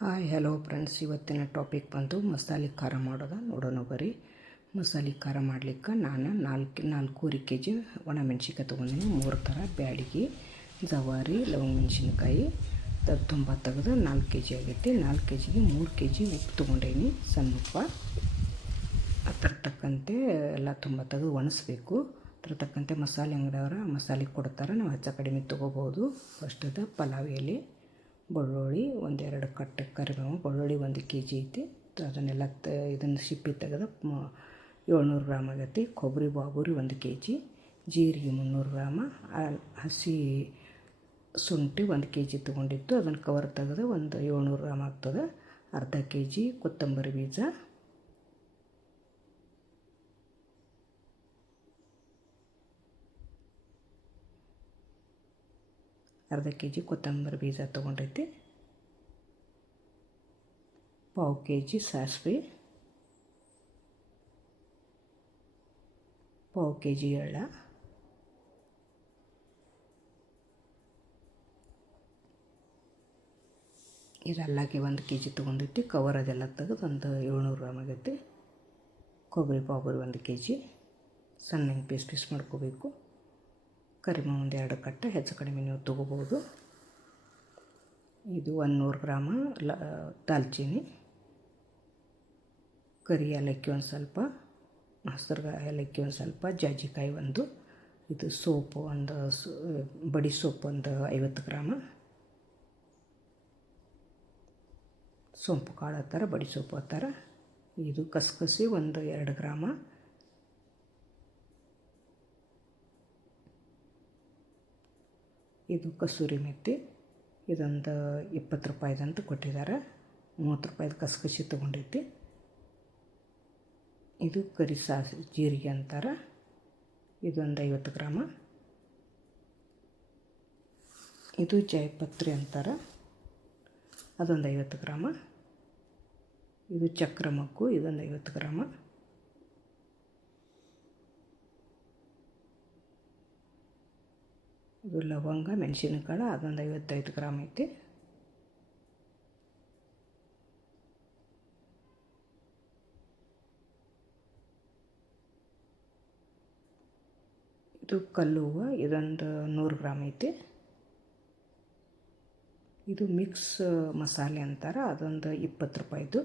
Hi hello friends, ಇವತ್ತಿನ topic ಬಂದು ಮಸಾಲೆ ಖಾರ ಮಾಡೋದು ನೋಡೋಣ ಬರ್ರಿ. ಮಸಾಲೆ ಖಾರ ಮಾಡಲಿಕ್ಕೆ ನಾನು ನಾಲ್ಕೂವರೆ ಕೆ ಜಿ ಒಣಮೆಣ್ಸಿನ್ಕಾಯಿ ತೊಗೊಂಡಿನಿ. 3 ಥರ ಬ್ಯಾಡಗಿ, ಜವಾರಿ, ಲವಂಗ ಮೆಣಸಿನ್ಕಾಯಿ ತುಂಬ ತೆಗೆದು 4 ಕೆ ಜಿ ಆಗೈತಿ. 4 ಕೆ ಜಿಗೆ 3 ಕೆ ಜಿ ಉಪ್ಪು ತೊಗೊಂಡೇನಿ, ಸಣ್ಣ ಉಪ್ಪು. ಅದ್ರ ತಕ್ಕಂತೆ ಎಲ್ಲ ತುಂಬ ತೆಗೆದು ಒಣಸ್ಬೇಕು. ಅದ್ರ ತಕ್ಕಂತೆ ಮಸಾಲೆ ಅಂಗಡಿಯವ್ರ ಮಸಾಲೆ ಕೊಡ್ತಾರೆ, ನಾವು ಹೆಚ್ಚು ಕಡಿಮೆ ತೊಗೋಬೋದು. ಫಸ್ಟದ ಪಲಾವ್ ಎಲೆ, ಬೆಳ್ಳುಳ್ಳಿ 1-2 ಕಟ್ಟು, ಕರಿಬೇವು, ಬೆಳ್ಳುಳ್ಳಿ 1 ಕೆ ಜಿ ಐತಿ. ಅದನ್ನೆಲ್ಲ ಇದನ್ನು ಸಿಪ್ಪೆ ತೆಗೆದು 700 ಗ್ರಾಮ್ ಆಗೈತಿ. ಕೊಬ್ಬರಿ ಬಾಬೂರಿ 1 ಕೆ ಜಿ, ಜೀರಿಗೆ 300 ಗ್ರಾಮ, ಹಸಿ ಶುಂಠಿ 1 ಕೆ ಜಿ ತೊಗೊಂಡಿತ್ತು. ಅದನ್ನು ಕವರ್ ತೆಗೆದು ಒಂದು 700 ಗ್ರಾಮ್ ಆಗ್ತದೆ. ಅರ್ಧ ಕೆ ಜಿ ಕೊತ್ತಂಬರಿ ಬೀಜ, ಅರ್ಧ ಕೆ ಜಿ ಕೊತ್ತಂಬರಿ ಬೀಜ ತೊಗೊಂಡೈತಿ. ಪಾವು ಕೆ ಜಿ ಸಾಸಿವೆ, ಪಾವು ಕೆ ಜಿ ಎಳ್ಳು, ಇದೆಲ್ಲಕ್ಕೆ 1 ಕೆ ಜಿ ತೊಗೊಂಡೈತಿ. ಕವರ್ ಅದೆಲ್ಲ ತೆಗೆದು ಒಂದು 700 ಗ್ರಾಮ್ ಆಗೈತಿ. ಕೊಬ್ಬರಿ ಪಾಬೂರಿ 1 ಕೆ ಜಿ, ಸಣ್ಣಗೆ ಪೀಸ್ ಮಾಡ್ಕೋಬೇಕು. ಕರಿಬೇವು 1-2 ಕಟ್ಟು, ಹೆಚ್ಚು ಕಡಿಮೆ ನೀವು ತೊಗೋಬೋದು. ಇದು 100 ಗ್ರಾಮ ದಾಲ್ಚಿನ್ನಿ, ಕರಿ ಏಲಕ್ಕಿ ಒಂದು ಸ್ವಲ್ಪ, ಹಸಿರು ಏಲಕ್ಕಿ ಒಂದು ಸ್ವಲ್ಪ, ಜಾಜಿಕಾಯಿ 1, ಇದು ಸೋಪು ಒಂದು ಬಡಿ ಸೊಪ್ಪು ಒಂದು 50 ಗ್ರಾಮ, ಸೊಂಪು ಕಾಳು ಆ ಥರ, ಬಡಿ ಸೊಪ್ಪು ಆ ಥರ. ಇದು ಕಸಕಸಿ 1-2 ಗ್ರಾಮ, ಇದು ಕಸೂರಿ ಮೆಥಿ, ಇದೊಂದು 20 ರೂಪಾಯಿದಂತ ಕೊಟ್ಟಿದ್ದಾರೆ. 30 ರೂಪಾಯಿದು ಕಸಕಸಿ ತೊಗೊಂಡೈತಿ. ಇದು ಕರಿ ಸಾಸಿವೆ ಜೀರಿಗೆ ಅಂತಾರೆ, ಇದೊಂದು 50 ಗ್ರಾಮ. ಇದು ಜಾಯಿಪತ್ರೆ ಅಂತಾರೆ, ಅದೊಂದು 50 ಗ್ರಾಮ. ಇದು ಚಕ್ರ ಮಗ್ಗು, ಇದೊಂದು 50 ಗ್ರಾಮ. ಇದು ಲವಂಗ ಮೆಣಸಿನಕಾಳು, ಅದೊಂದು 55 ಗ್ರಾಮ್ ಐತಿ. ಇದು ಕಲ್ಲು ಹೂವು, ಇದೊಂದು 100 ಗ್ರಾಮ್ ಐತಿ. ಇದು ಮಿಕ್ಸ್ ಮಸಾಲೆ ಅಂತಾರೆ, ಅದೊಂದು 20 ರೂಪಾಯಿದು,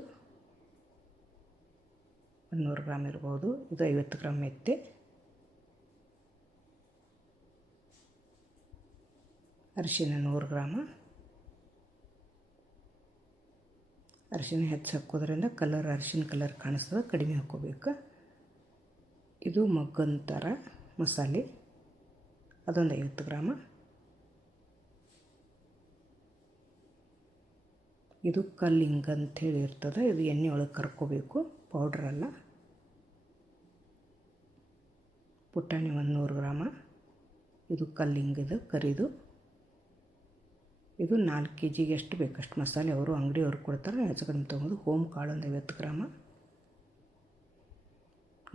100 ಗ್ರಾಮ್ ಇರ್ಬೋದು. ಇದು 50 ಗ್ರಾಮ್ ಮೆತ್ತೆ. ಅರಿಶಿನ 100 ಗ್ರಾಮ. ಅರಿಶಿನ ಹೆಚ್ಚು ಹಾಕೋದ್ರಿಂದ ಅರಿಶಿನ ಕಲರ್ ಕಾಣಿಸ್ತದೆ, ಕಡಿಮೆ ಹಾಕ್ಕೋಬೇಕು. ಇದು ಮಗ್ಗಂತರ ಮಸಾಲೆ, ಅದೊಂದು 50 ಗ್ರಾಮ. ಇದು ಕಲ್ಲಿಂಗ್ ಅಂಥೇಳಿ ಇರ್ತದೆ, ಇದು ಎಣ್ಣೆ ಒಳಗೆ ಕರ್ಕೋಬೇಕು, ಪೌಡ್ರಲ್ಲ. ಪುಟಾಣಿ 100 ಗ್ರಾಮ, ಇದು ಕಲ್ಲಿಂಗದು ಕರಿದು. ಇದು 4 ಕೆ ಜಿಗೆ ಎಷ್ಟು ಬೇಕಷ್ಟು ಮಸಾಲೆ ಅವರು ಅಂಗಡಿಯವ್ರು ಕೊಡ್ತಾರೆ, ಹೆಚ್ಚು ಕಡಿಮೆ ತೊಗೊಂಡು. ಹೋಮ್ ಕಾಳು ಒಂದು 50 ಗ್ರಾಮ.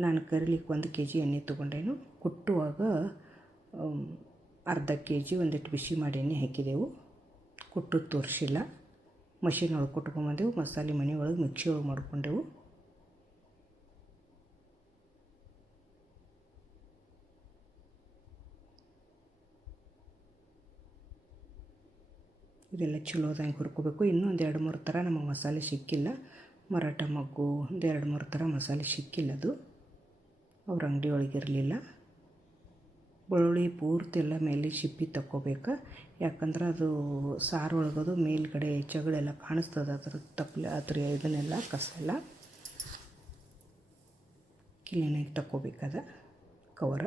ನಾನು ಕರಿಲಿಕ್ಕೆ 1 ಕೆ ಜಿ ಎಣ್ಣೆ ತೊಗೊಂಡೇನು. ಕುಟ್ಟುವಾಗ ಅರ್ಧ ಕೆ ಜಿ ಒಂದಿಟ್ಟು ಬಿಸಿ ಮಾಡಿ ಎಣ್ಣೆ ಹಾಕಿದೆವು. ಕುಟ್ಟು ತೋರಿಸಿಲ್ಲ, ಮಷಿನ್ ಒಳಗೆ ಕುಟ್ಕೊಂಬಂದೆವು. ಮಸಾಲೆ ಮನೆ ಒಳಗೆ ಮಿಕ್ಸಿ ಒಳಗೆ ಮಾಡ್ಕೊಂಡೆವು. ಇದೆಲ್ಲ ಚಲೋದಂಗೆ ಹುರ್ಕೋಬೇಕು. ಇನ್ನೂ 1-2-3 ಥರ ನಮಗೆ ಮಸಾಲೆ ಸಿಕ್ಕಿಲ್ಲ. ಮರಾಠ ಮಗ್ಗು 1-2-3 ಥರ ಮಸಾಲೆ ಸಿಕ್ಕಿಲ್ಲ, ಅದು ಅವ್ರ ಅಂಗಡಿ ಒಳಗಿರಲಿಲ್ಲ. ಬೆಳ್ಳುಳ್ಳಿ ಪೂರ್ತಿ ಎಲ್ಲ ಮೇಲೆ ಸಿಪ್ಪಿ ತಕ್ಕೋಬೇಕು, ಯಾಕಂದ್ರೆ ಅದು ಸಾರು ಒಳಗೋದು ಮೇಲ್ಗಡೆ ಚಗಳೆಲ್ಲ ಕಾಣಿಸ್ತದೆ. ಅದ್ರ ಇದನ್ನೆಲ್ಲ ಕಸ ಎಲ್ಲ ಕ್ಲೀನಾಗಿ ತಕ್ಕೋಬೇಕದ ಕವರ.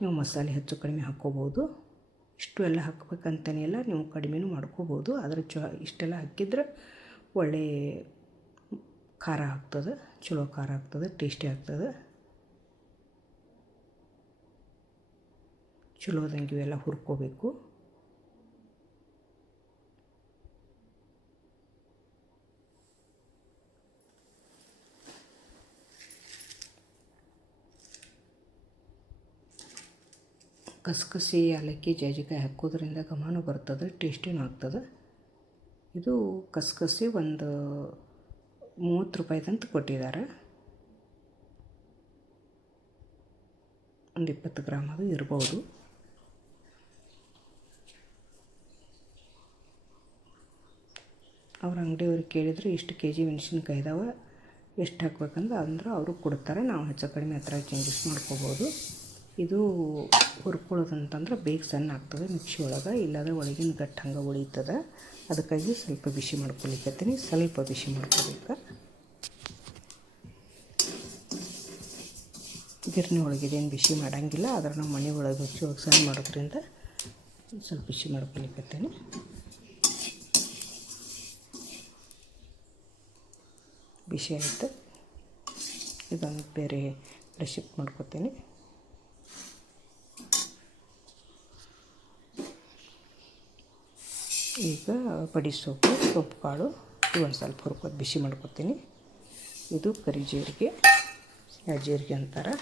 ನೀವು ಮಸಾಲೆ ಹೆಚ್ಚು ಕಡಿಮೆ ಹಾಕ್ಕೋಬೋದು. ಇಷ್ಟು ಎಲ್ಲ ಹಾಕ್ಬೇಕಂತನೇ ಇಲ್ಲ, ನೀವು ಕಡಿಮೆನೂ ಮಾಡ್ಕೋಬೋದು. ಆದರೆ ಇಷ್ಟೆಲ್ಲ ಹಾಕಿದ್ರೆ ಒಳ್ಳೆ ಖಾರ ಆಗ್ತದೆ, ಚಲೋ ಖಾರ ಆಗ್ತದೆ, ಟೇಸ್ಟಿ ಆಗ್ತದೆ. ಚಲೋದಂಗೆ ಇವೆಲ್ಲ ಹುರ್ಕೋಬೇಕು. ಕಸಕಸಿ ಏಲಕ್ಕಿ ಜಾಜಿಕಾಯಿ ಹಾಕೋದ್ರಿಂದ ಘಮನೂ ಬರ್ತದೆ, ಟೇಸ್ಟಿನೂ ಆಗ್ತದೆ. ಇದು ಕಸಕಸಿ ಒಂದು 30 ರೂಪಾಯಿದಂತ ಕೊಟ್ಟಿದ್ದಾರೆ. ಒಂದು 20 ಗ್ರಾಮ್ ಅದು ಇರ್ಬೋದು. ಅವ್ರ ಅಂಗಡಿಯವ್ರಿಗೆ ಕೇಳಿದರೆ ಇಷ್ಟು ಕೆ ಜಿ ಮೆಣಸಿನ್ಕಾಯಿ ಇದಾವೆ, ಎಷ್ಟು ಹಾಕ್ಬೇಕಂದ್ರೆ ಅಂದ್ರೆ ಅವರು ಕೊಡ್ತಾರೆ. ನಾವು ಹೆಚ್ಚು ಕಡಿಮೆ ಹತ್ರ ಚೇಂಜಸ್ ಮಾಡ್ಕೋಬೋದು. ಇದು ಹುರ್ಕೊಳ್ಳೋದಂತಂದ್ರೆ ಬೇಗ ಸಣ್ಣ ಆಗ್ತದೆ ಮಿಕ್ಸಿ ಒಳಗೆ, ಇಲ್ಲಾಂದ್ರೆ ಒಳಗಿನ ಗಟ್ಟು ಹಂಗೆ ಉಳಿತದೆ. ಅದಕ್ಕಾಗಿ ಸ್ವಲ್ಪ ಬಿಸಿ ಮಾಡ್ಕೊಲಿಕ್ಕತ್ತೀನಿ. ಸ್ವಲ್ಪ ಬಿಸಿ ಮಾಡ್ಕೋಬೇಕು. ಗಿರ್ನಿ ಒಳಗಿದೇನು ಬಿಸಿ ಮಾಡೋಂಗಿಲ್ಲ, ಆದ್ರೆ ನಾವು ಮನೆ ಒಳಗೆ ಹಚ್ಚಿ ಒಳಗೆ ಸಣ್ಣ ಮಾಡೋದ್ರಿಂದ ಸ್ವಲ್ಪ ಬಿಸಿ ಮಾಡ್ಕೊಲಿಕ್ಕತ್ತೀನಿ. ಬಿಸಿ ಆಯಿತು. ಇದೊಂದು ಬೇರೆ ಶಿಫ್ಟ್ ಮಾಡ್ಕೊತೀನಿ. ಈಗ ಬಡಿ ಸೊಪ್ಪು ಕಾಳು ಇವೊಂದು ಸ್ವಲ್ಪ ಹುರ್ಕೋದು ಬಿಸಿ ಮಾಡ್ಕೊತೀನಿ. ಇದು ಕರಿ ಜೀರಿಗೆ, ಜೀರಿಗೆ ಅಂತಾರೆ.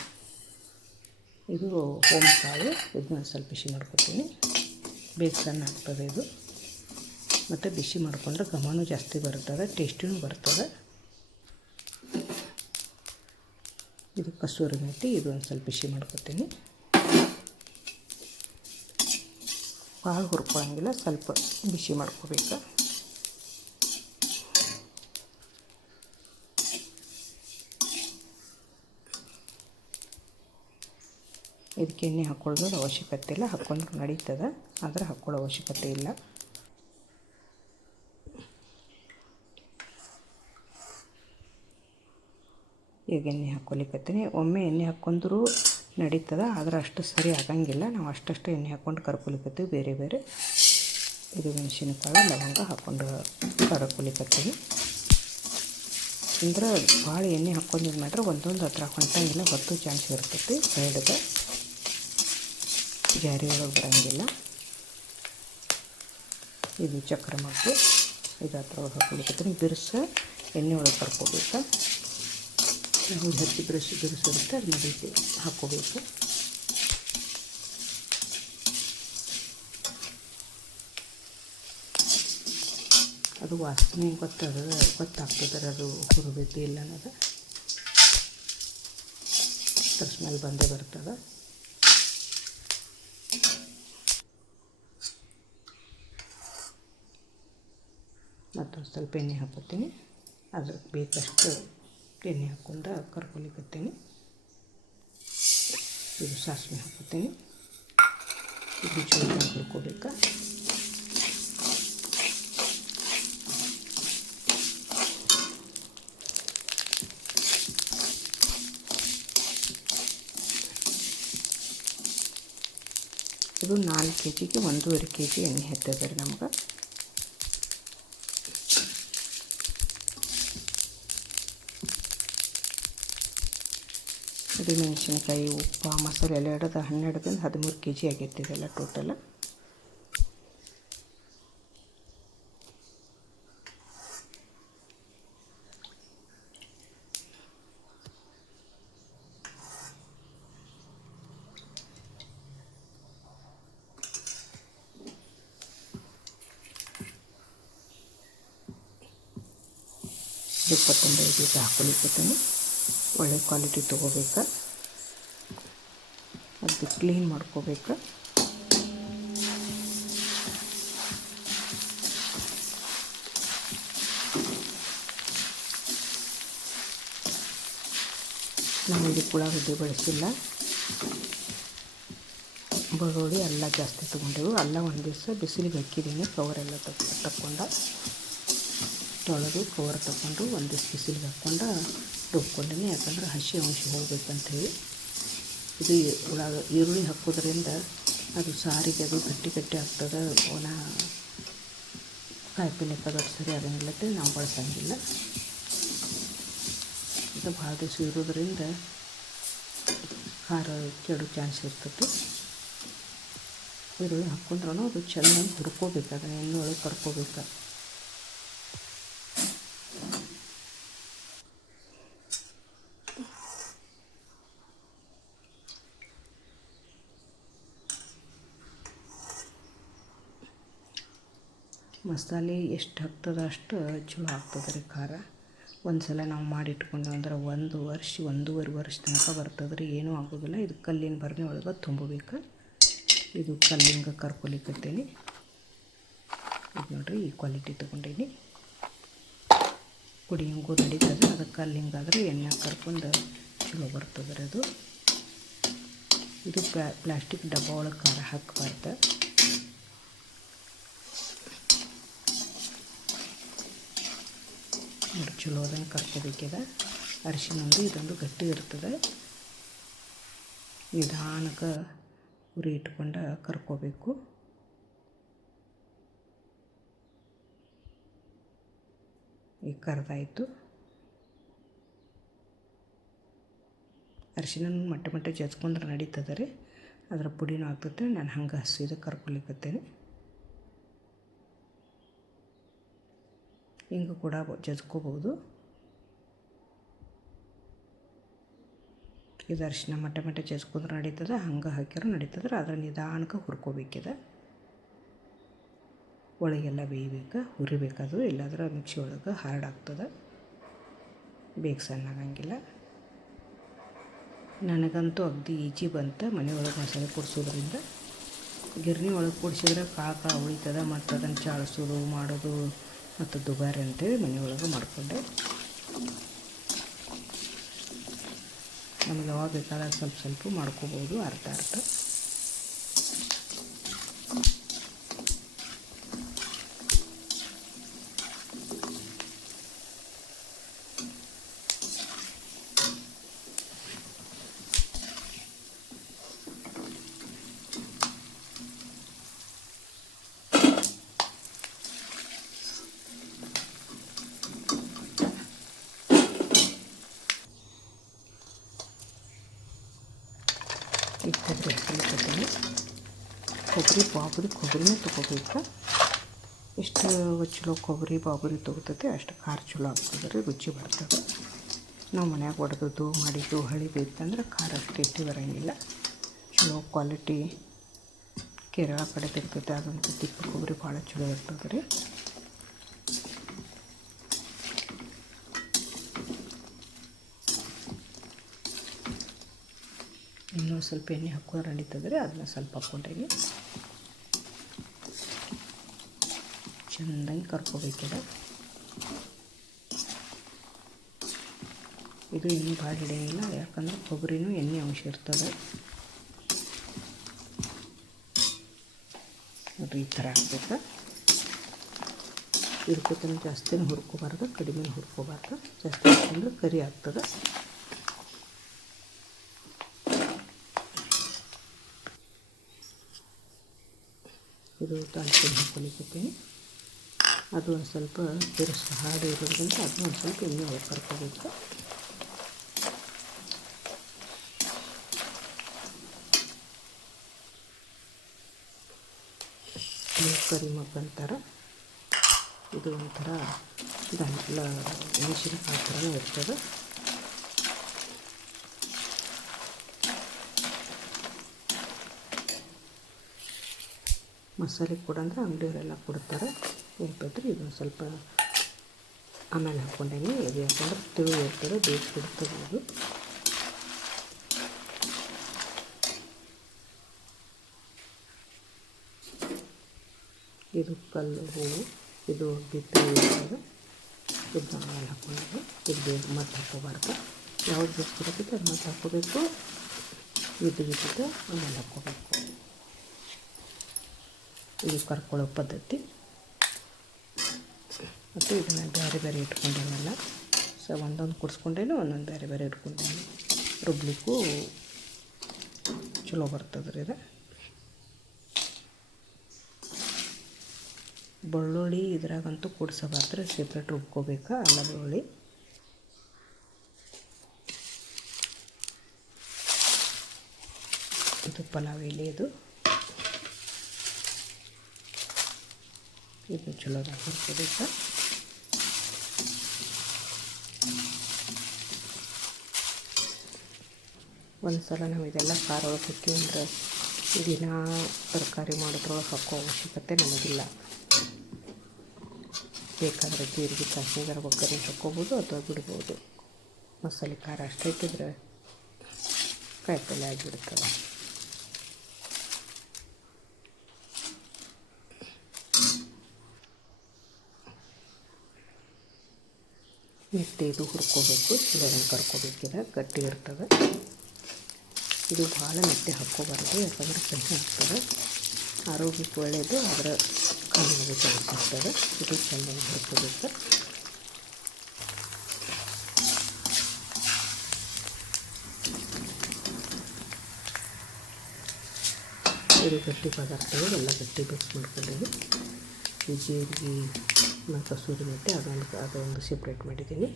ಇದು ಹೋಮ್ ಕಾಳು, ಇದನ್ನ ಸ್ವಲ್ಪ ಬಿಸಿ ಮಾಡ್ಕೊತೀನಿ. ಬೇಗ ಸಣ್ಣ ಆಗ್ತದೆ ಇದು. ಮತ್ತು ಬಿಸಿ ಮಾಡಿಕೊಂಡ್ರೆ ಘಮನೂ ಜಾಸ್ತಿ ಬರ್ತದೆ, ಟೇಸ್ಟಿನೂ ಬರ್ತದೆ. ಇದು ಕಸೂರಿ ಮೆಥಿ, ಇದು ಒಂದು ಸ್ವಲ್ಪ ಬಿಸಿ ಮಾಡ್ಕೊತೀನಿ. ಭಾಳ ಹುರ್ಕೊಳ್ಳೋಂಗಿಲ್ಲ, ಸ್ವಲ್ಪ ಬಿಸಿ ಮಾಡ್ಕೋಬೇಕು. ಇದಕ್ಕೆ ಎಣ್ಣೆ ಹಾಕ್ಕೊಳ್ಳೋದು ಅವಶ್ಯಕತೆ ಇಲ್ಲ, ಹಾಕ್ಕೊಂಡ್ರೆ ನಡೀತದೆ, ಆದರೆ ಹಾಕ್ಕೊಳ್ಳೋ ಅವಶ್ಯಕತೆ ಇಲ್ಲ. ಈಗ ಎಣ್ಣೆ ಹಾಕ್ಕೊಲಿಕ್ಕತ್ತೀನಿ. ಒಮ್ಮೆ ಎಣ್ಣೆ ಹಾಕ್ಕೊಂಡ್ರೂ ನಡೀತದೆ, ಆದರೆ ಅಷ್ಟು ಸರಿ ಆಗಂಗಿಲ್ಲ. ನಾವು ಅಷ್ಟಷ್ಟು ಎಣ್ಣೆ ಹಾಕ್ಕೊಂಡು ಕರ್ಕೊಲಿಕ್ಕತ್ತೀವಿ ಬೇರೆ ಬೇರೆ. ಇದು ಮೆಣಸಿನಕಾಳು ಲವಂಗ ಹಾಕ್ಕೊಂಡು ಕರ್ಕೊಲಿಕ್ಕತ್ತೀವಿ. ಅಂದ್ರೆ ಭಾಳ ಎಣ್ಣೆ ಹಾಕ್ಕೊಂಡಿದ್ದು ಮಾಡ್ರೆ ಒಂದೊಂದು ಹತ್ರ ಹೊಂಟಂಗಿಲ್ಲ, ಹೊತ್ತು ಚಾನ್ಸ್ ಇರ್ತೈತಿ. ಸೈಡ್ಗೆ ಜಾರಿ ಒಳಗೆ ಬರೋಂಗಿಲ್ಲ. ಇದು ಚಕ್ರ ಮಗ್ಗು, ಇದು ಹತ್ರ ಒಳಗೆ ಹಾಕ್ಕೊಲಿಕ್ಕತ್ತೀನಿ. ಬಿರ್ಸು ಎಣ್ಣೆ ಒಳಗೆ ಕರ್ಕೋಬೇಕು. ನಾವು ಹಚ್ಚಿ ಬಿರುಸಿರುತ್ತೆ, ಅದು ಮಡಿಕೆ ಹಾಕ್ಕೋಬೇಕು. ಅದು ವಾಸನೆ ಗೊತ್ತಾಗ್ತದೆ ಅದು ಹುರಿಬೇಕು ಇಲ್ಲ ಅನ್ನೋದು. ಅದ್ರ ಸ್ಮೆಲ್ ಬಂದೇ ಬರ್ತದೆ. ಮತ್ತೊಂದು ಸ್ವಲ್ಪ ಎಣ್ಣೆ ಹಾಕ್ಕೊತೀನಿ. ಅದಕ್ಕೆ ಬೇಕಷ್ಟು ಎಣ್ಣೆ ಹಾಕ್ಕೊಂಡು ಕರ್ಕೊಲಿಕ್ಕತ್ತೀನಿ. ಇದು ಸಾಸಿವೆ ಹಾಕ್ಕೊತೀನಿ. ಇದು ಚೂರು ಹುರ್ಕೋಬೇಕು. ಇದು 4 kgಗೆ 1.5 kg ಎಣ್ಣೆ ಹತ್ತದ ರೀ ನಮ್ಗೆ. ಇದು ಮೆಣಸಿನ್ಕಾಯಿ, ಉಪ್ಪು, ಮಸಾಲೆ ಎಲ್ಲ ಹಿಡಿದು 12ರಿಂದ 13 kg ಆಗೈತೆ ಇದೆಲ್ಲ ಟೋಟಲ್. ಕೊತ್ತಂಬರಿ ಬೀಜ ಹಾಕ್ಕೊಲಿಕ್ಕತ್ತೀನಿ. ಒಳ್ಳೆ ಕ್ವಾಲಿಟಿ ತೊಗೋಬೇಕು. ಅದು ಕ್ಲೀನ್ ಮಾಡ್ಕೋಬೇಕು. ನಾವು ಇದಕ್ಕೆ ಉಳ್ಳಾಗಡ್ಡಿ ಬಳಸಿಲ್ಲ. ಬೆಳ್ಳುಳ್ಳಿ ಎಲ್ಲ ಜಾಸ್ತಿ ತೊಗೊಂಡೆವು. ಎಲ್ಲ ಒಂದು ದಿವಸ ಬಿಸಿಲಿಗೆ ಹಾಕಿದ್ದೀನಿ. ಕವರೆಲ್ಲ ತಕ್ಕೊಂಡು ತೊಳೆದು ಕವರ್ ತಗೊಂಡು ಒಂದು ದಿವಸ ಬಿಸಿಲಿಗೆ ಹಾಕ್ಕೊಂಡು ರುಬ್ಕೊಂಡಿನಿ. ಯಾಕಂದ್ರೆ ಹಸಿ ಅಂಶ ಹೋಗ್ಬೇಕಂತ ಹೇಳಿ. ಇದು ಈರುಳ್ಳಿ ಹಾಕೋದ್ರಿಂದ ಅದು ಸಾರಿಗೆ ಅದು ಗಟ್ಟಿ ಆಗ್ತದೆ. ಒಣ ಕಾಯಿಪಲ್ಲೆ ಕದರ್ ಸರಿ ಆಗಂಗಿಲ್ಲತ್ತೆ ನಾವು ಬಳಸಂಗಿಲ್ಲ. ಇದು ಭಾಳ ದಿವಸ ಇರೋದ್ರಿಂದ ಖಾರ ಕೆಡೋ ಚಾನ್ಸ್ ಇರ್ತೈತಿ. ಈರುಳ್ಳಿ ಹಾಕ್ಕೊಂಡ್ರೂ ಅದು ಚೆನ್ನಾಗಿ ಹುರ್ಕೋಬೇಕು. ಅದನ್ನು ಎಣ್ಣೆ ಒಳಗೆ ಕರ್ಕೋಬೇಕು. ಮಸಾಲೆ ಎಷ್ಟು ಹಾಕ್ತದೆ ಅಷ್ಟು ಚಲೋ ಆಗ್ತದೆ ರೀ ಖಾರ. ಒಂದು ಸಲ ನಾವು ಮಾಡಿಟ್ಕೊಂಡು ಅಂದ್ರೆ 1 ವರ್ಷ 1.5 ವರ್ಷ ತನಕ ಬರ್ತದೆ ರೀ, ಏನೂ ಆಗೋದಿಲ್ಲ. ಇದು ಕಲ್ಲಿನ ಭರಣಿ ಒಳಗೆ ತುಂಬಬೇಕು. ಇದು ಕಲ್ಲಿಂಗ ಕರ್ಕೊಲಿಕ್ಕತ್ತೇನೆ. ಇದು ನೋಡಿರಿ, ಈ ಕ್ವಾಲಿಟಿ ತೊಗೊಂಡೀನಿ. ಪುಡಿ ಹಿಂಗೂ ನಡೀತದೆ, ಅದಕ್ಕೆ ಕಲ್ಲಿಂಗಾದ್ರೆ ಎಣ್ಣೆ ಕರ್ಕೊಂಡು ಚಲೋ ಬರ್ತದೆ ರೀ ಅದು. ಇದು ಪ್ಲಾಸ್ಟಿಕ್ ಡಬ್ಬ ಒಳಗೆ ಖಾರ ಹಾಕಬಾರ್ದು. ನೋಡಿ, ಚಲೋ ಅದನ್ನು ಕರ್ಕೋಬೇಕಿದೆ. ಅರಿಶಿನೊಂದು ಇದೊಂದು ಗಟ್ಟಿ ಇರ್ತದೆ. ನಿಧಾನಕ್ಕೆ ಉರಿ ಇಟ್ಕೊಂಡು ಕರ್ಕೋಬೇಕು. ಈಗ ಕರೆದಾಯಿತು. ಅರಿಶಿನ ಮಟ್ಟ ಜಜ್ಕೊಂಡ್ರೆ ನಡೀತದೆ ರೀ, ಅದರ ಪುಡಿನೂ ಆಗ್ತದೆ. ನಾನು ಹಂಗೆ ಹಸಿದು ಕರ್ಕೊಲಿಕ್ಕತ್ತೇನೆ. ಹಿಂಗೆ ಕೂಡ ಜಜ್ಕೋಬೋದು. ಇದು ಅರಿಶಿನ ಮಟ್ಟ ಜಜ್ಕೊಂಡ್ರೆ ನಡೀತದೆ, ಹಂಗೆ ಹಾಕ್ಯಾರ ನಡೀತದೆ. ಅದರ ನಿಧಾನಕ್ಕೆ ಹುರ್ಕೋಬೇಕಿದೆ. ಒಳಗೆಲ್ಲ ಬೇಯಬೇಕು, ಹುರಿಬೇಕದು, ಇಲ್ಲಾಂದ್ರೆ ಮಿಕ್ಸಿ ಒಳಗೆ ಹಾರ್ಡ್ ಆಗ್ತದೆ, ಬೇಗ ಸಣ್ಣಾಗಂಗಿಲ್ಲ. ನನಗಂತೂ ಅಗ್ದಿ ಈಜಿ ಬಂತು ಮನೆಯೊಳಗೆ ಮಸಾಲೆ ಕೂಡಿಸೋದ್ರಿಂದ. ಗಿರಣಿ ಒಳಗೆ ಕೂಡಿಸಿದ್ರೆ ಕಾಳು ಉಳಿತದೆ, ಮತ್ತು ಅದನ್ನು ಚಾಳಿಸೋದು ಮಾಡೋದು ಮತ್ತು ದುಬಾರಿ ಅಂತೇಳಿ ಮನೆಯೊಳಗೆ ಮಾಡಿಕೊಂಡೆ. ನಮಗೆ ಯಾವಾಗ ಬೇಕಾದಾಗ ಸ್ವಲ್ಪ ಮಾಡ್ಕೋಬೋದು, ಅರ್ಧ. ಈ ಕೊಬ್ಬರಿ ಹಾಕಲಿಕ್ಕತ್ತೇನೆ. ಕೊಬ್ಬರಿನೂ ತೊಗೋಬೇಕು. ಎಷ್ಟು ಚಲೋ ಬಾಬುರಿ ತೊಗೋತೈತೆ ಅಷ್ಟು ಖಾರ ಚಲೋ ಆಗ್ತದೆ ರೀ, ರುಚಿ ಬರ್ತದೆ. ನಾವು ಮನ್ಯಾಗ ಒಡೆದದ್ದು ಮಾಡಿದ್ದು ಹಳಿದು ಇತ್ತಂದ್ರೆ ಖಾರ ಅಷ್ಟು ಟೇಸ್ಟಿ ಬರೋಂಗಿಲ್ಲ. ಚಲೋ ಕ್ವಾಲಿಟಿ ಕೇರಳ ಕಡೆ ಇರ್ತೈತೆ, ಅದಂತೂ ತಿಕ್ಕ ಕೊಬ್ಬರಿ ಭಾಳ ಚಲೋ ಇರ್ತದೆ ರೀ. ಇನ್ನೂ ಸ್ವಲ್ಪ ಎಣ್ಣೆ ಹಾಕೋದ್ರೆ ನಡೀತದೆ ರೀ, ಅದನ್ನ ಸ್ವಲ್ಪ ಹಾಕ್ಕೊಂಡೇನಿ. ಚೆಂದಾಗಿ ಕರ್ಕೋಬೇಕಿದೆ. ಇದು ಎಣ್ಣೆ ಭಾಳ ಹಿಡಿಯೋಂಗಿಲ್ಲ, ಯಾಕಂದ್ರೆ ಕೊಬ್ಬರಿನೂ ಎಣ್ಣೆ ಅಂಶ ಇರ್ತದೆ. ನೋಡಿರಿ, ಈ ಥರ ಹಾಕ್ಬೇಕು. ಇದಕ್ಕಿಂತ ಜಾಸ್ತಿನೂ ಹುರ್ಕೋಬಾರ್ದು, ಕಡಿಮೆ ಹುರ್ಕೋಬಾರ್ದು. ಜಾಸ್ತಿ ಹಾಕ್ಕೊಂಡ್ರೆ ಕರಿ ಆಗ್ತದೆ. ಇದು ದಾಲ್ಚಿನ್ನಿ ಹಾಕ್ಕೊಲಿಕ್ಕತ್ತೀನಿ. ಅದು ಒಂದು ಸ್ವಲ್ಪ ಬಿರುಸು ಹಾಡು ಇರೋದ್ರಿಂದ ಅದನ್ನ ಒಂದು ಸ್ವಲ್ಪ ಎಣ್ಣೆ ಒಳಗೆ ಕರ್ಕೋಬೇಕು. ಕರಿಮಗ್ಗು ಅಂತಾರೆ. ಇದು ಒಂಥರ ಮೆಣಸಿನಕಾಯಿ ಥರನೇ ಇರ್ತದೆ. ಮಸಾಲೆ ಕೂಡ ಅಂದರೆ ಅಂಗಡಿಯವರೆಲ್ಲ ಕೊಡ್ತಾರೆ, ಇರ್ತೈತ್ರಿ. ಇದೊಂದು ಸ್ವಲ್ಪ ಆಮೇಲೆ ಹಾಕ್ಕೊಂಡೇನಿ. ಇದು ಯಾಕಂದ್ರೆ ತಿಳಿ ಇರ್ತದೆ, ಬೇಯಿಸಿ ಬಿಡ್ತದೆ ಅದು. ಇದು ಕಲ್ಲು ಹೂವು, ಇದು ಬಿತ್ತನೆ ಇರ್ತದೆ. ಇದನ್ನ ಆಮೇಲೆ ಹಾಕ್ಕೊಂಡ್ರೆ ಇದು ಬೇಗ ಮತ್ತೆ ಹಾಕ್ಕೋಬಾರ್ದು. ಯಾವ್ದು ಬೇಯಿಸ್ತಿರತ್ತೈತೆ ಅದು ಮತ್ತೆ ಹಾಕ್ಕೋಬೇಕು. ಬಿದ್ದು ಆಮೇಲೆ ಹಾಕ್ಕೋಬೇಕು. ಇದು ಕರ್ಕೊಳ್ಳೋ ಪದ್ಧತಿ. ಮತ್ತು ಇದನ್ನು ಬೇರೆ ಇಟ್ಕೊಂಡೇನಲ್ಲ, ಒಂದೊಂದು ಕುಡಿಸ್ಕೊಂಡೇನು, ಒಂದೊಂದು ಬೇರೆ ಇಟ್ಕೊಂಡೇನು. ರುಬ್ಲಿಕ್ಕೂ ಚಲೋ ಬರ್ತದೆ ರೀ ಇದು. ಬೆಳ್ಳುಳ್ಳಿ ಇದ್ರಾಗಂತೂ ಕೂಡಿಸಬಾರ್ದು, ಸೆಪ್ರೇಟ್ ರುಬ್ಕೋಬೇಕು. ಅಲ್ಲ ಬೆಳ್ಳುಳ್ಳಿ ಇದು ಪಲಾವ್ ಎಲೆ. ಇದು ಚಲೋದಾಗಿ ಹುರ್ಕೋಬೇಕು. ಒಂದು ಸಲ ನಾವು ಇದೆಲ್ಲ ಖಾರ ಒಳಗೆ ಹಾಕಿದ್ರೆ ದಿನ ತರಕಾರಿ ಮಾಡೋದ್ರೊಳಗೆ ಹಾಕೋ ಅವಶ್ಯಕತೆ ನಮಗಿಲ್ಲ. ಬೇಕಾದರೆ ಜೀರಿಗೆ ಸಾಸಿವೆ ಒಗ್ಗರಣೆ ಹಾಕ್ಕೋಬೋದು ಅಥವಾ ಬಿಡ್ಬೋದು. ಮಸಾಲೆ ಖಾರ ಅಷ್ಟು ಇಟ್ಟಿದ್ರೆ ಕಾಯಿಪಲ್ಯ ಆಗಿಬಿಡ್ತವೆ. ಮೆತ್ತೆ ಇದು ಹುರ್ಕೋಬೇಕು, ಚಲೋದಂಗೆ ಕರ್ಕೋಬೇಕಿದೆ, ಗಟ್ಟಿ ಇರ್ತದೆ. ಇದು ಭಾಳ ಮೆತ್ತೆ ಹಾಕ್ಕೋಬಾರ್ದು, ಯಾಕಂದ್ರೆ ಕಹಿ ಆಗ್ತದೆ. ಆರೋಗ್ಯಕ್ಕೆ ಒಳ್ಳೆಯದು, ಅದರ ಕಣ್ಣಿಗೆ ಚಾನ್ಸ್ ಆಗ್ತದೆ. ಇದು ಚೆಂದ ಹುರ್ಕೋಬೇಕು. ಇದು ಗಟ್ಟಿ ಪದಾರ್ಥಗಳು ಎಲ್ಲ ಗಟ್ಟಿ ಮಿಕ್ಸ್ ಮಾಡ್ಕೊಂಡಿದ್ದೀನಿ. ಈ ಜೀರಿಗೆ ಮತ್ತು ಕಸೂರಿ ಮೆಂತೆ ಅದೊಂದು ಸೆಪ್ರೇಟ್ ಮಾಡಿದ್ದೀನಿ.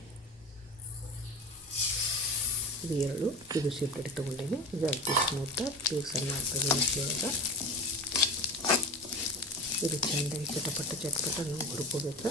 ಇದು 2 ಇದು ಸೆಪ್ರೇಟ್ ತೊಗೊಂಡಿನಿ. ಇದು ಅತಿ ಸ್ಮೂತ ಬೇಗ ಸಣ್ಣ ಆಗ್ತದೆ ಇವಾಗ. ಇದು ಚೆಂದಾಗಿ ಚಟಪಟ ನಾವು ಹುರ್ಕೋಬೇಕು.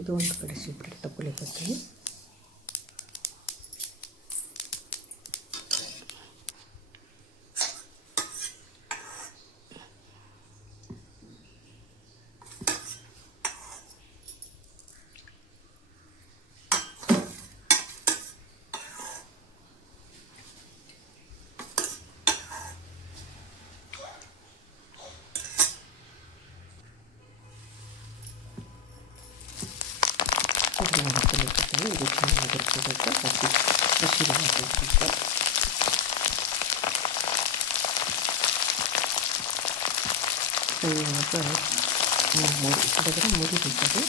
ಇದು ಒಂದು ಕಡೆ ಸೆಪ್ರೇಟ್ ತಗೊಳ್ಳಿಕತ್ತೀನಿ. ಇದು ಚೆನ್ನಾಗಿರ್ಕೋಬೇಕು, ಹಸಿರು ಹಾಕಬೇಕು. ಮುರಿಬೇಕು.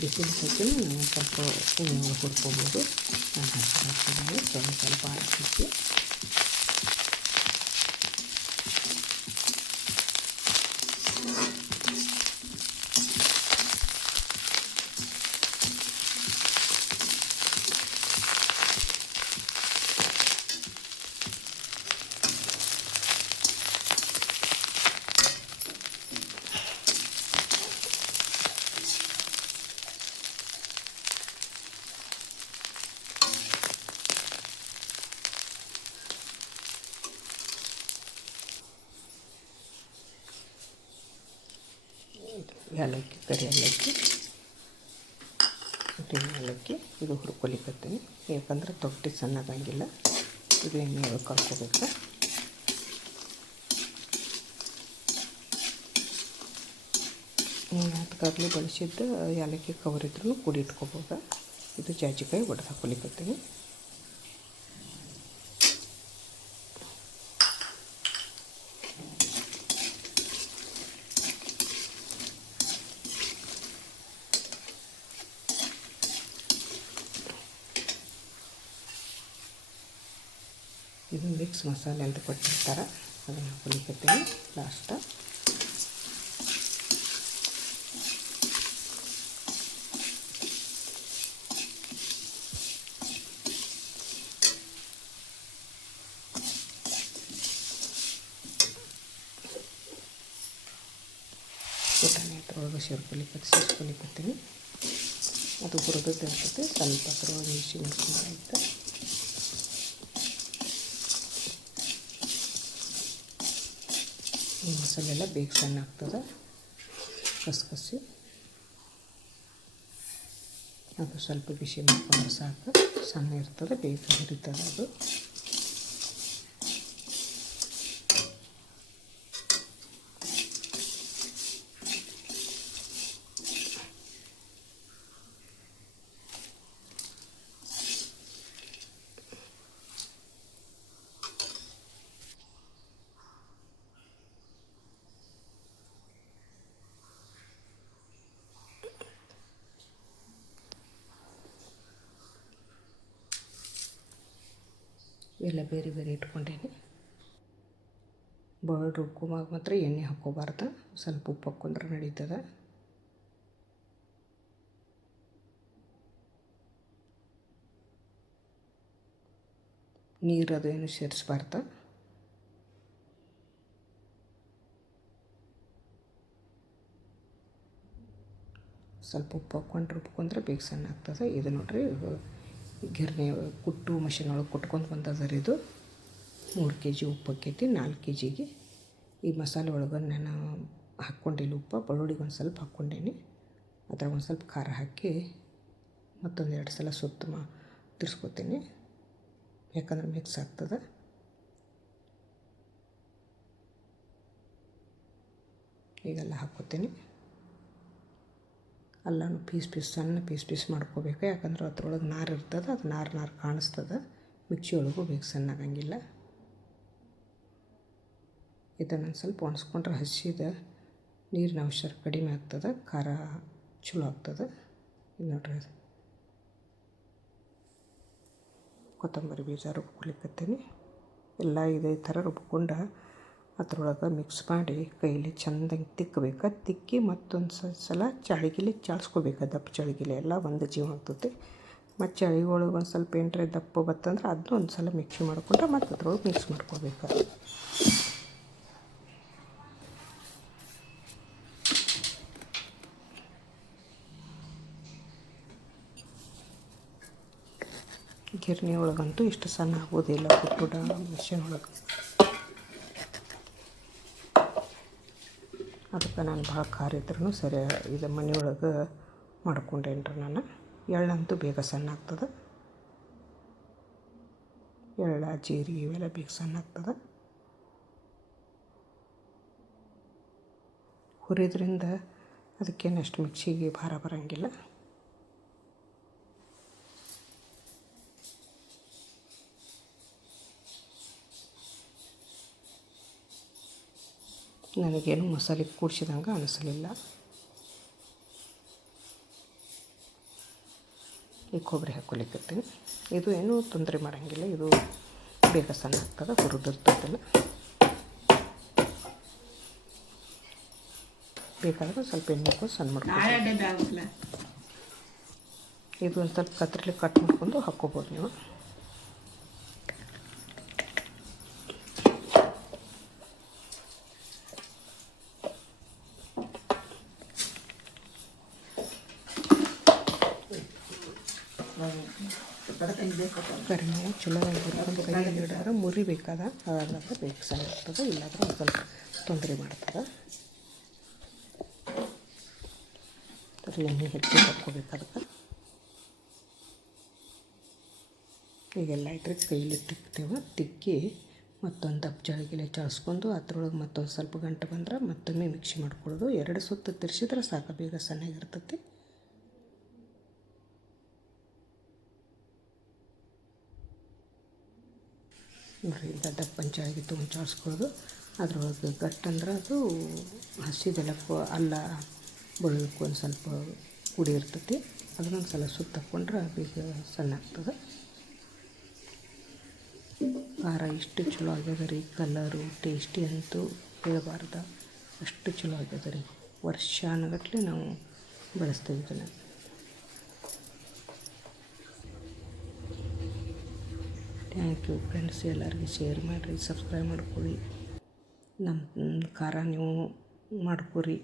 ಬಿಸಿಲು ಹಾಕಿ ನಾವು ಸ್ವಲ್ಪ ಹುರ್ಕೋಬೋದು. ನಾನು ಹಾಕ್ತಿದ್ದೀನಿ ಸ್ವಲ್ಪ ಹಾಕಿ. ಏಲಕ್ಕಿ, ಕರಿ ಏಲಕ್ಕಿ ಇದು ಹುರ್ಕೊಲಿಕತ್ತೀನಿ. ಯಾಕಂದ್ರೆ ತೊಟ್ಟಿ ಸಣ್ಣದಾಗಿಲ್ಲ. ಇದು ಎಣ್ಣೆ ಕರ್ಕೋಬೇಕು. ಅದಕ್ಕಾಗಲಿ ಬಳಸಿದ್ದು ಏಲಕ್ಕಿ ಕವರ್ ಇದ್ರೂ ಕೂಡಿ ಇಟ್ಕೋಬೋದು. ಇದು ಜಾಜಿಕಾಯಿ ಒಡೆದು ಹಾಕ್ಕೊಲಿಕತ್ತೀನಿ. ಇದು ಮಿಕ್ಸ್ ಮಸಾಲೆ ಅಂತ ಕೊಟ್ಟಿರ್ತಾರೆ, ಅದನ್ನು ಹಾಕ್ಕೊಲಿಕತ್ತೀನಿ ಲಾಸ್ಟ್. ಪುಟಾಣಿ ಅದ್ರೊಳಗೆ ಸೇರಿಸ್ಕೊಲಿಕತ್ತೀನಿ. ಅದು ಹುರಿದದ್ದು ಇರ್ತದೆ, ಸ್ವಲ್ಪ ಅದ್ರೊಳಗೆ ಮೆಣಸಿನ್ಕಾಯಿ ಈ ಮಸಾಲೆ ಎಲ್ಲ ಬೇಗ ಸಣ್ಣ ಆಗ್ತದೆ. ಕಸಿ ಅದು ಸ್ವಲ್ಪ ಬಿಸಿ ಮಾಡ್ಕೊಂಡ್ರೆ ಸಾಕು, ಸಣ್ಣ ಇರ್ತದೆ, ಬೇಗ ಹುರಿತದೆ ಅದು. ಇವೆಲ್ಲ ಬೇರೆ ಬೇರೆ ಇಟ್ಕೊಂಡೇನಿ. ಬಾಳ್ ರುಬ್ಕೊಂಬಾಗ ಮಾತ್ರ ಎಣ್ಣೆ ಹಾಕ್ಕೋಬಾರ್ದು, ಸ್ವಲ್ಪ ಉಪ್ಪು ಹಾಕ್ಕೊಂಡ್ರೆ ನಡೀತದೆ. ನೀರು ಅದು ಏನು ಸೇರಿಸ್ಬಾರ್ದು. ಸ್ವಲ್ಪ ಉಪ್ಪು ಹಾಕ್ಕೊಂಡು ರುಬ್ಕೊಂಡ್ರೆ ಬೇಗ ಸಣ್ಣ ಆಗ್ತದೆ. ಇದು ನೋಡಿರಿ, ಗಿರ್ನಿ ಕುಟ್ಟು ಮಷಿನ್ ಒಳಗೆ ಕುಟ್ಕೊಂಡು ಬಂದದ ರೀ ಇದು. 3 kg ಉಪ್ಪು ಆಕೈತಿ 4 kgಗೆ. ಈ ಮಸಾಲೆ ಒಳಗೆ ನಾನು ಹಾಕ್ಕೊಂಡಿಲ್ಲ ಉಪ್ಪು, ಬೆಳ್ಳುಳ್ಳಿಗೆ ಒಂದು ಸ್ವಲ್ಪ ಹಾಕ್ಕೊಂಡೇನಿ. ಅದ್ರಾಗ ಒಂದು ಸ್ವಲ್ಪ ಖಾರ ಹಾಕಿ ಮತ್ತೊಂದು 2 ಸಲ ಸುತ್ತ ತಿರ್ಸ್ಕೊತೀನಿ, ಯಾಕಂದ್ರೆ ಮಿಕ್ಸ್ ಆಗ್ತದೆ. ಈಗೆಲ್ಲ ಹಾಕ್ಕೋತೀನಿ. ಅಲ್ಲೂ ಸಣ್ಣ ಪೀಸ್ ಮಾಡ್ಕೋಬೇಕು, ಯಾಕಂದ್ರೆ ಅದ್ರೊಳಗೆ ನಾರು ಇರ್ತದೆ, ಅದು ನಾರು ಕಾಣಿಸ್ತದೆ. ಮಿಕ್ಸಿ ಒಳಗೂ ಬೇಗ ಸಣ್ಣ ಆಗಂಗಿಲ್ಲ. ಇದನ್ನು ಸ್ವಲ್ಪ ಒಣಸ್ಕೊಂಡ್ರೆ ಹಸಿದ ನೀರಿನ ಅಂಶ ಕಡಿಮೆ ಆಗ್ತದೆ, ಖಾರ ಚಲೋ ಆಗ್ತದೆ. ಇದು ನೋಡ್ರಿ, ಕೊತ್ತಂಬರಿ ಬೀಜ ರುಬ್ಕೊಲಿಕ್ಕತ್ತೀನಿ. ಎಲ್ಲ ಇದೇ ಥರ ರುಬ್ಕೊಂಡು ಅದ್ರೊಳಗೆ ಮಿಕ್ಸ್ ಮಾಡಿ ಕೈಲಿ ಚೆಂದಂಗೆ ತಿಕ್ಕಿ ಮತ್ತೊಂದು ಸಲ ಚಳಿಗಿಲಿ ಚಾಳಿಸ್ಕೋಬೇಕು. ದಪ್ಪ ಚಳಿಗಿಲಿ ಎಲ್ಲ ಒಂದು ಜೀವ ಆಗ್ತದೆ. ಮತ್ತು ಚಳಿ ಒಳಗೆ ಒಂದು ಸ್ವಲ್ಪ ಏನ್ರೆ ದಪ್ಪ ಬತ್ತಂದ್ರೆ ಅದನ್ನೂ ಒಂದು ಸಲ ಮಿಕ್ಸಿ ಮಾಡಿಕೊಂಡ್ರೆ ಮತ್ತು ಅದ್ರೊಳಗೆ ಮಿಕ್ಸ್ ಮಾಡ್ಕೋಬೇಕು. ಗಿರ್ನಿ ಒಳಗಂತೂ ಇಷ್ಟು ಸಣ್ಣ ಆಗೋದಿಲ್ಲ, ಕುಟ್ಟುಡ ಮಿಷನ್ ಒಳಗೆ. ಅದಕ್ಕೆ ನಾನು ಭಾಳ ಖಾರ ಇದ್ರೂ ಸರಿ ಇದು ಮನೆಯೊಳಗೆ ಮಾಡ್ಕೊಂಡೇನ್ರಿ ನಾನು. ಎಳ್ಳಂತೂ ಬೇಗ ಸಣ್ಣ ಆಗ್ತದೆ, ಎಳ್ಳು ಜೀರಿಗೆ ಇವೆಲ್ಲ ಬೇಗ ಸಣ್ಣ ಆಗ್ತದೆ. ಹುರಿದ್ರಿಂದ ಅದಕ್ಕೇನು ಅಷ್ಟು ಮಿಕ್ಸಿಗೆ ಭಾರ ಬರೋಂಗಿಲ್ಲ. ನನಗೇನು ಮಸಾಲೆ ಕೂಡಿಸಿದಂಗೆ ಅನಿಸಲಿಲ್ಲ. ಈ ಕೊಬ್ಬರಿ ಹಾಕ್ಕೊಲಿಕ್ಕತ್ತೀನಿ. ಇದು ಏನೂ ತೊಂದರೆ ಮಾಡೋಂಗಿಲ್ಲ, ಇದು ಬೇಗ ಸಣ್ಣ ಆಗ್ತದೆ, ಹುರಿದಿರ್ತದಲ್ಲ. ಬೇಕಾದ್ರೆ ಸ್ವಲ್ಪ ಎಣ್ಣೆ ಹಾಕಿ ಸಣ್ಣ ಮಾಡ್ಕೊಂಡು ಇದು ಒಂದು ಸ್ವಲ್ಪ ಕತ್ರಿಲಿ ಕಟ್ ಮಾಡ್ಕೊಂಡು ಹಾಕ್ಕೋಬೋದು ನೀವು. ಕರಿಬೇವು ಚಲೋ ಹುರ್ಕೊಂಡು ಕೈಯಲ್ಲಿ ಹಿಡಿದ್ರೆ ಮುರಿಬೇಕಾದ, ಅದಾದ್ರೆ ಬೇಗ ಸಣ್ಣ ಆಗ್ತದೆ, ಇಲ್ಲಾಂದ್ರೆ ಒಂದು ಸ್ವಲ್ಪ ತೊಂದರೆ ಮಾಡ್ತದೆ. ಎಣ್ಣೆ ಹೆಚ್ಚಿ ಹಾಕ್ಕೋಬೇಕು ಅದಕ್ಕೆ. ಈಗೆಲ್ಲ ಇಟ್ಟರೆ ಕೈಯಲ್ಲಿ ತಿಕ್ಕಿ ಮತ್ತೊಂದು ದಪ್ಪ ಜಳಿಗೆಲೆ ಚಾಳಿಸ್ಕೊಂಡು ಅದ್ರೊಳಗೆ ಮತ್ತೊಂದು ಸ್ವಲ್ಪ ಗಂಟೆ ಬಂದ್ರೆ ಮತ್ತೊಮ್ಮೆ ಮಿಕ್ಸಿ ಮಾಡ್ಕೊಳ್ಳೋದು. 2 ಸುತ್ತು ತಿರ್ಸಿದ್ರೆ ಸಾಕು, ಬೇಗ ಸಣ್ಣಗಿರ್ತೈತಿ. ನೋಡಿರಿ, ಇಂಥ ದಪ್ಪನ ಜಳಿಗೆ ತೊಗೊಂಡು ಚಾಳಿಸ್ಕೊಳ್ಳೋದು. ಅದ್ರೊಳಗೆ ಗಟ್ಟಂದ್ರೆ ಅದು ಹಸಿದೆಲ್ಲ ಅಲ್ಲ ಬೆಳ್ಳುಳ್ಳಿ ಒಂದು ಸ್ವಲ್ಪ ಹುಡಿ ಇರ್ತೈತಿ, ಅದನ್ನೊಂದು ಸಲ ಸುತ್ತ ಹಾಕ್ಕೊಂಡ್ರೆ ಬೇಗ ಸಣ್ಣ ಆಗ್ತದೆ. ಖಾರ ಇಷ್ಟು ಚಲೋ ಆಗ್ಯದ ರೀ, ಕಲರು ಟೇಸ್ಟಿ ಅಂತೂ ಹೇಳಬಾರ್ದು, ಅಷ್ಟು ಚಲೋ ಆಗ್ಯದ ರೀ. ವರ್ಷಾನುಗಟ್ಟಲೆ ನಾವು ಬಳಸ್ತೀವಿ ಇದನ್ನು. Thank you friends. ಎಲ್ಲರಿಗೂ ಶೇರ್ ಮಾಡಿರಿ, ಸಬ್ಸ್ಕ್ರೈಬ್ ಮಾಡ್ಕೊಳ್ಳಿ. ನಮ್ಮ ಖಾರ ನೀವು ಮಾಡ್ಕೊರಿ.